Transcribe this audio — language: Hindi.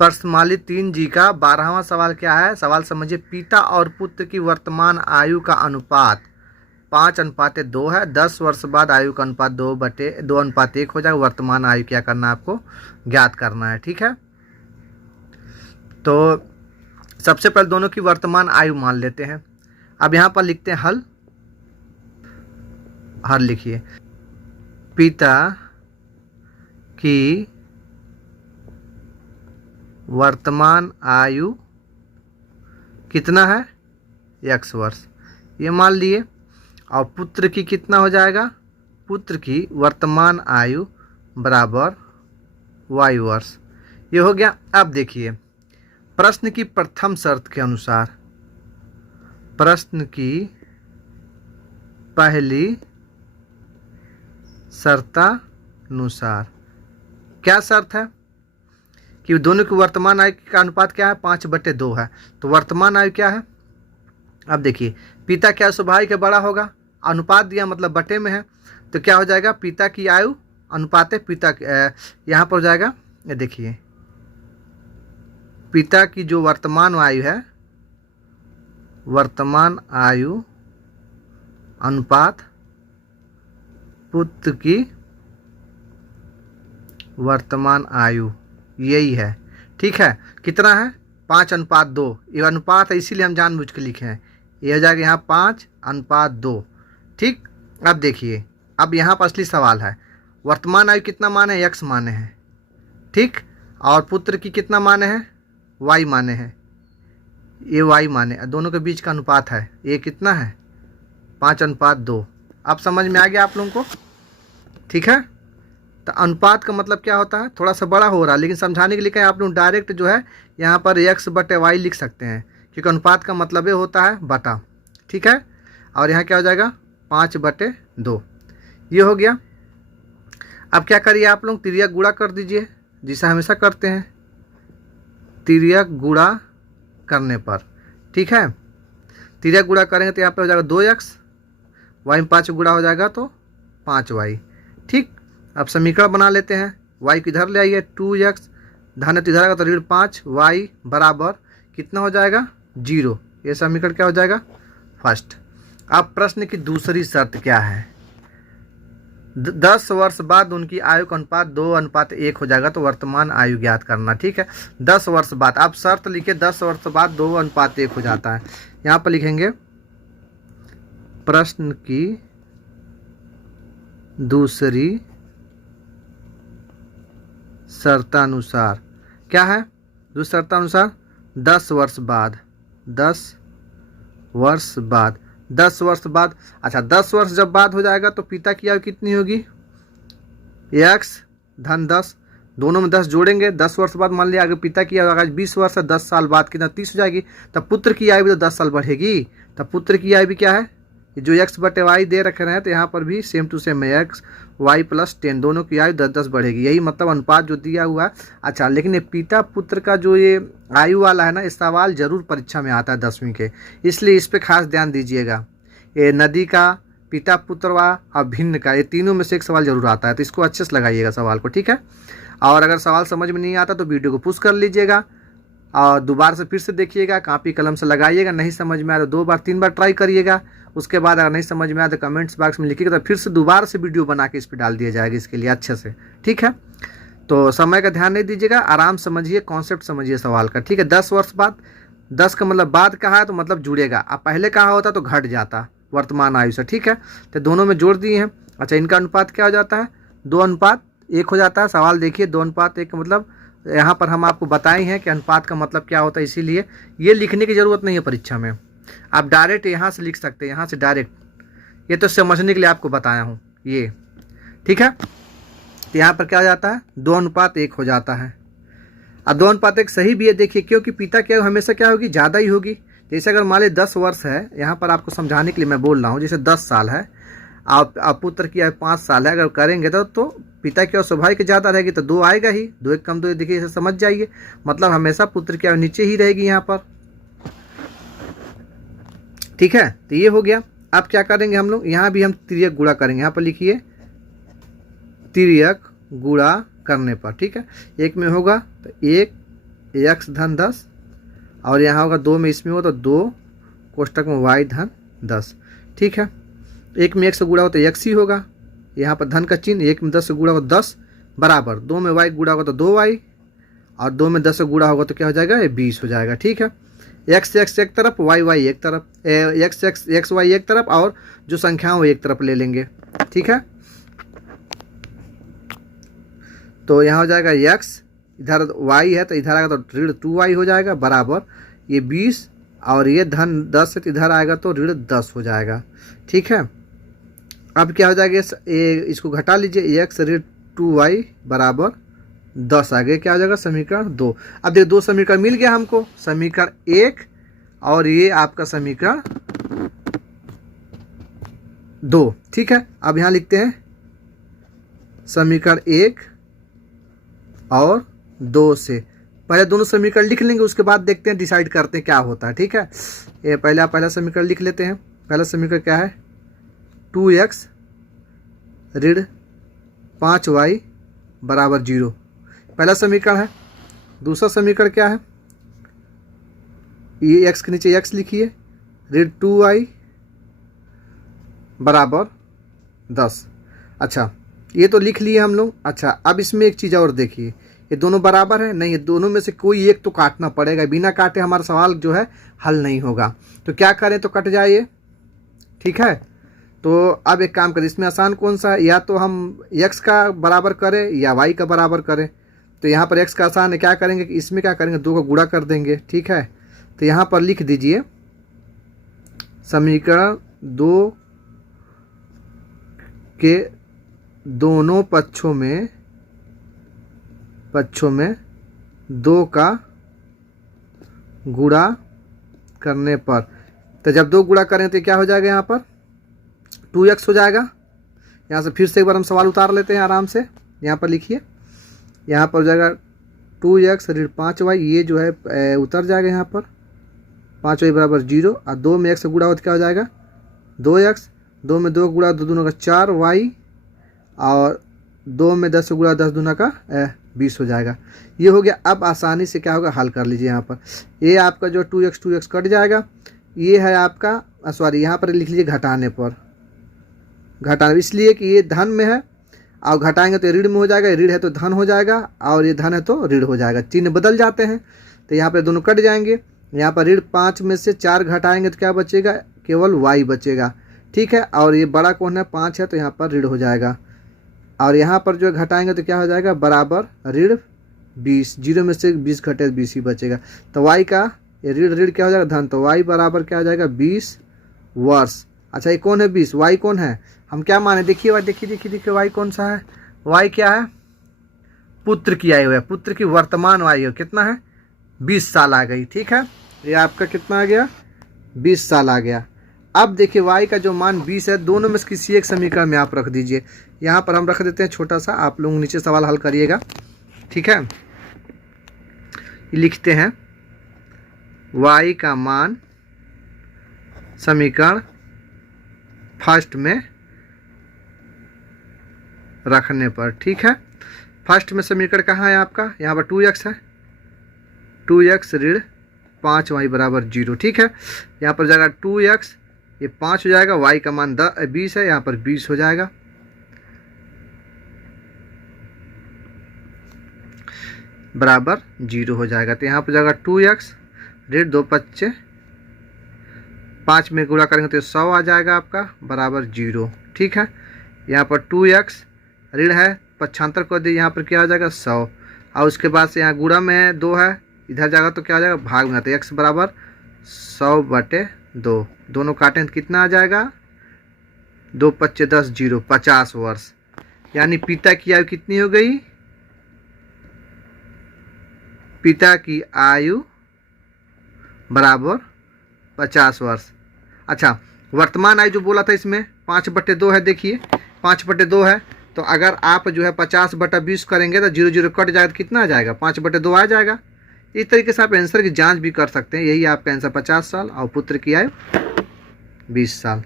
प्रश्नमाली 3G का 12वां सवाल क्या है? सवाल समझिए। पिता और पुत्र की वर्तमान आयु का अनुपात 5:2 है। 10 वर्ष बाद आयु का अनुपात 2:1 हो जाएगा। वर्तमान आयु क्या करना है आपको? ज्ञात करना है। ठीक है, तो सबसे पहले दोनों की वर्तमान आयु मान लेते हैं। अब यहाँ पर लिखते हैं हल। हल लिखिए। पिता की वर्तमान आयु कितना है? x वर्ष, ये मान लिए। और पुत्र की कितना हो जाएगा? पुत्र की वर्तमान आयु बराबर y वर्ष, ये हो गया। अब देखिए, प्रश्न की प्रथम शर्त के अनुसार, प्रश्न की पहली शर्तानुसार क्या शर्त है कि दोनों की वर्तमान आयु का अनुपात क्या है? 5/2 है। तो वर्तमान आयु क्या है? अब देखिए, पिता क्या स्वाभाविक है? बड़ा होगा। अनुपात दिया मतलब बटे में है, तो क्या हो जाएगा? पिता की आयु अनुपात है पिता, यहाँ पर हो जाएगा, ये देखिए, पिता की जो वर्तमान आयु है, वर्तमान आयु अनुपात पुत्र की वर्तमान आयु, यही है। ठीक है, कितना है? 5:2। ये अनुपात है, इसीलिए हम जानबूझ के लिखे हैं। ये हो जाएगा यहाँ 5:2। ठीक, अब देखिए, अब यहाँ पर असली सवाल है, वर्तमान आयु कितना माने? x माने हैं। ठीक, और पुत्र की कितना माने हैं? y माने हैं। ये y माने, दोनों के बीच का अनुपात है, ये कितना है? 5:2। अब समझ में आ गया आप लोगों को? ठीक है, तो अनुपात का मतलब क्या होता है? थोड़ा सा बड़ा हो रहा है, लेकिन समझाने के लिए क्या आप लोग डायरेक्ट जो है यहाँ पर x/y लिख सकते हैं, क्योंकि अनुपात का मतलब ये होता है बटा। ठीक है, और यहाँ क्या हो जाएगा? 5/2, ये हो गया। अब क्या करिए आप लोग? तिर्यक गुणा कर दीजिए, जिसे हमेशा करते हैं तिर्यक गुणा करने पर। ठीक है, तिर्यक गुणा करेंगे तो यहाँ पर हो जाएगा 2x, y में 5 गुणा हो जाएगा तो 5y। ठीक, अब समीकरण बना लेते हैं। y को इधर ले आइए, 2x, धन तो इधर आएगा तो ऋण 5y बराबर कितना हो जाएगा? 0। ये समीकरण क्या हो जाएगा? फर्स्ट। अब प्रश्न की दूसरी शर्त क्या है? 10 वर्ष बाद उनकी आयु का अनुपात 2:1 हो जाएगा, तो वर्तमान आयु ज्ञात करना। ठीक है, 10 वर्ष बाद। आप शर्त लिखिए, 10 वर्ष बाद 2:1 हो जाता है। यहाँ पर लिखेंगे प्रश्न की दूसरी शर्तानुसार क्या है? दूसरी शर्तानुसार 10 वर्ष बाद, 10 वर्ष बाद, 10 वर्ष बाद। अच्छा, 10 वर्ष जब बाद हो जाएगा तो पिता की आयु कितनी होगी? x धन 10, दोनों में 10 जोड़ेंगे। 10 वर्ष बाद मान लिया अगर पिता की आयु अगर 20 वर्ष है, 10 साल बाद कितना? 30 हो जाएगी। तब पुत्र की आयु भी तो 10 साल बढ़ेगी। तब पुत्र की आयु भी क्या है? जो x/y दे रखे हैं, तो यहाँ पर भी सेम टू सेम है, x y + 10, दोनों की आयु 10-10 बढ़ेगी। यही मतलब अनुपात जो दिया हुआ है। अच्छा, लेकिन ये पिता पुत्र का जो ये आयु वाला है ना, इस सवाल जरूर परीक्षा में आता है 10वीं के, इसलिए इस पर खास ध्यान दीजिएगा। ये नदी का, पिता पुत्र व और भिन्न का, ये तीनों में से एक सवाल जरूर आता है, तो इसको अच्छे से लगाइएगा सवाल को। ठीक है, और अगर सवाल समझ में नहीं आता तो वीडियो को पुश कर लीजिएगा और दोबारा से फिर से देखिएगा, कापी कलम से लगाइएगा। नहीं समझ में आया तो 2 बार 3 बार ट्राई करिएगा। उसके बाद अगर नहीं समझ में आया तो कमेंट्स बॉक्स में लिखिएगा, तो फिर से दोबारा से वीडियो बना के इस पर डाल दिया जाएगा इसके लिए अच्छे से। ठीक है, तो समय का ध्यान नहीं दीजिएगा, आराम समझिए, कॉन्सेप्ट समझिए सवाल का। ठीक है, 10 वर्ष बाद, 10 का मतलब बाद कहा है तो मतलब जुड़ेगा। अब पहले कहा होता तो घट जाता वर्तमान आयु से। ठीक है, तो दोनों में जोड़ दिए हैं। अच्छा, इनका अनुपात क्या हो जाता है? 2:1 हो जाता है। सवाल देखिए, 2:1 का मतलब यहाँ पर हम आपको बताए हैं कि अनुपात का मतलब क्या होता है, इसीलिए ये लिखने की ज़रूरत नहीं है परीक्षा में। आप डायरेक्ट यहाँ से लिख सकते हैं, यहाँ से डायरेक्ट, ये तो समझने के लिए आपको बताया हूँ ये। ठीक है, तो यहाँ पर क्या हो जाता है? 2:1 हो जाता है। अब 2:1 सही भी है, देखिए, क्योंकि पिता क्या हमेशा क्या होगी? ज़्यादा ही होगी। जैसे अगर मान लीजिए 10 वर्ष है, यहाँ पर आपको समझाने के लिए मैं बोल रहा हूँ, जैसे 10 साल है, आप पुत्र की 5 साल है, अगर करेंगे तो पिता की और स्वाभाविक ज़्यादा रहेगी, तो 2 आएगा ही। 2 1 कम 2, देखिए इसे समझ जाइए, मतलब हमेशा पुत्र की नीचे ही रहेगी यहाँ पर। ठीक है, तो ये हो गया। अब क्या करेंगे हम लोग? यहाँ भी हम तिर्यक गुणा करेंगे। यहाँ पर लिखिए तिर्यक गुणा करने पर। ठीक है, 1 में होगा तो 1 x धन 10 और यहाँ होगा 2 में इसमें होगा तो 2 कोष्टक में y धन 10। ठीक है, 1 में 1 से गुणा हो तो x ही होगा, यहाँ पर धन का चिन्ह, 1 में 10 से गुणा होगा 10 बराबर 2 में y गुणा होगा तो 2y और 2 में 10 से गुणा होगा तो क्या हो जाएगा, ये 20 हो जाएगा। ठीक है, x एक तरफ, y एक तरफ, x y एक तरफ और जो संख्या वो एक तरफ ले लेंगे। ठीक है, तो यहाँ हो जाएगा x, इधर y है तो इधर आएगा तो ऋण 2y हो जाएगा बराबर ये 20 और ये धन 10 है तो इधर आएगा तो ऋण 10 हो जाएगा। ठीक है, अब क्या हो जाएगा, इसको घटा लीजिए, x ऋण 2y बराबर 10 आ गए, क्या हो जाएगा समीकरण 2। अब देखिए 2 समीकरण मिल गया हमको, समीकरण 1 और ये आपका समीकरण 2। ठीक है, अब यहाँ लिखते हैं समीकरण 1 और 2 से, पहले दोनों समीकरण लिख लेंगे, उसके बाद देखते हैं डिसाइड करते हैं क्या होता है। ठीक है, ये पहला समीकरण लिख लेते हैं। पहला समीकरण क्या है, 2x ऋण 5y बराबर 0, पहला समीकरण है। दूसरा समीकरण क्या है, ये x के नीचे x लिखिए, ऋण 2y बराबर 10। अच्छा, ये तो लिख लिए हम लोग। अच्छा, अब इसमें एक चीज़ और देखिए, ये दोनों बराबर है नहीं, दोनों में से कोई एक तो काटना पड़ेगा, बिना काटे हमारा सवाल जो है हल नहीं होगा। तो क्या करें, तो कट जाए ये। ठीक है, तो अब एक काम करें, इसमें आसान कौन सा है, या तो हम x का बराबर करें या y का बराबर करें। तो यहाँ पर x का आसान है, क्या करेंगे कि इसमें क्या करेंगे, 2 का गुणा कर देंगे। ठीक है, तो यहाँ पर लिख दीजिए समीकरण 2 के दोनों पक्षों में 2 का गुणा करने पर, तो जब 2 गुणा करें तो क्या हो जाएगा, यहाँ पर 2x हो जाएगा। यहाँ से फिर से एक बार हम सवाल उतार लेते हैं आराम से, यहाँ पर लिखिए, यहाँ पर हो जाएगा 2x ऋण 5y, ये जो है उतर जाएगा यहाँ पर, 5y बराबर 0 और 2 में x से गुणा हो तो क्या हो जाएगा 2x, 2 में 2 गुणा 2 दूना का 4y और 2 में 10 से गुणा 10 दूना का 20 हो जाएगा। ये हो गया। अब आसानी से क्या होगा, हल कर लीजिए। यहाँ पर ये आपका जो 2x कट जाएगा, ये है आपका सॉरी, यहाँ पर लिख लीजिए घटाने पर, घटाने इसलिए कि ये धन में है और घटाएंगे तो ऋण में हो जाएगा, ऋण है तो धन हो जाएगा और ये धन है तो ऋण हो जाएगा, चिन्ह बदल जाते हैं। तो यहाँ पर दोनों कट जाएंगे। यहाँ पर ऋण 5 में से 4 घटाएंगे तो क्या बचेगा, केवल y बचेगा। ठीक है, और ये बड़ा कौन है, 5 है, तो यहाँ पर ऋण हो जाएगा और यहाँ पर जो घटाएंगे तो क्या हो जाएगा, बराबर ऋण 20, 0 में से 20 घटे 20 ही बचेगा। तो y का ये ऋण क्या हो जाएगा, धन, तो y बराबर क्या हो जाएगा 20 वर्ष। अच्छा, ये कौन है 20, y कौन है, हम क्या माने, देखिए y, देखिए y कौन सा है, y क्या है, पुत्र की आयु है, पुत्र की वर्तमान आयु कितना है, 20 साल आ गई। ठीक है, ये आपका कितना आ गया, 20 साल आ गया। अब देखिए y का जो मान 20 है, दोनों में से किसी एक समीकरण में आप रख दीजिए। यहाँ पर हम रख देते हैं छोटा सा, आप लोग नीचे सवाल हल करिएगा। ठीक है, लिखते हैं y का मान समीकरण फर्स्ट में रखने पर। ठीक है, फर्स्ट में समीकरण कहाँ है आपका, यहाँ पर 2x है, 2x ऋण 5y बराबर 0। ठीक है, यहाँ पर जाएगा 2x, ये 5 हो जाएगा, y का मान 20 है, यहाँ पर 20 हो जाएगा। बराबर 0 हो जाएगा। तो यहाँ पर जाएगा 2x ऋण 2 5 5 में गुणा करेंगे तो 100 आ जाएगा आपका, बराबर 0। ठीक है, यहाँ पर 2x ऋण है, पक्षांतर कर दिए, यहाँ पर क्या हो जाएगा 100 और उसके बाद से यहाँ गुणा में 2 है, इधर जाएगा तो क्या हो जाएगा भाग में, तो x बराबर 100/2, दोनों काटें तो कितना आ जाएगा, 2 5 10 0, 50 वर्ष। यानी पिता की आयु कितनी हो गई, पिता की आयु बराबर 50 वर्ष। अच्छा, वर्तमान आयु जो बोला था इसमें 5/2 है, देखिए 5/2 है, तो अगर आप जो है 50/20 करेंगे तो 0 0 कट जाएगा तो कितना आ जाएगा, 5/2 आ जाएगा। इस तरीके से आप आंसर की जांच भी कर सकते हैं। यही आपका आंसर 50 साल और पुत्र की आयु 20 साल।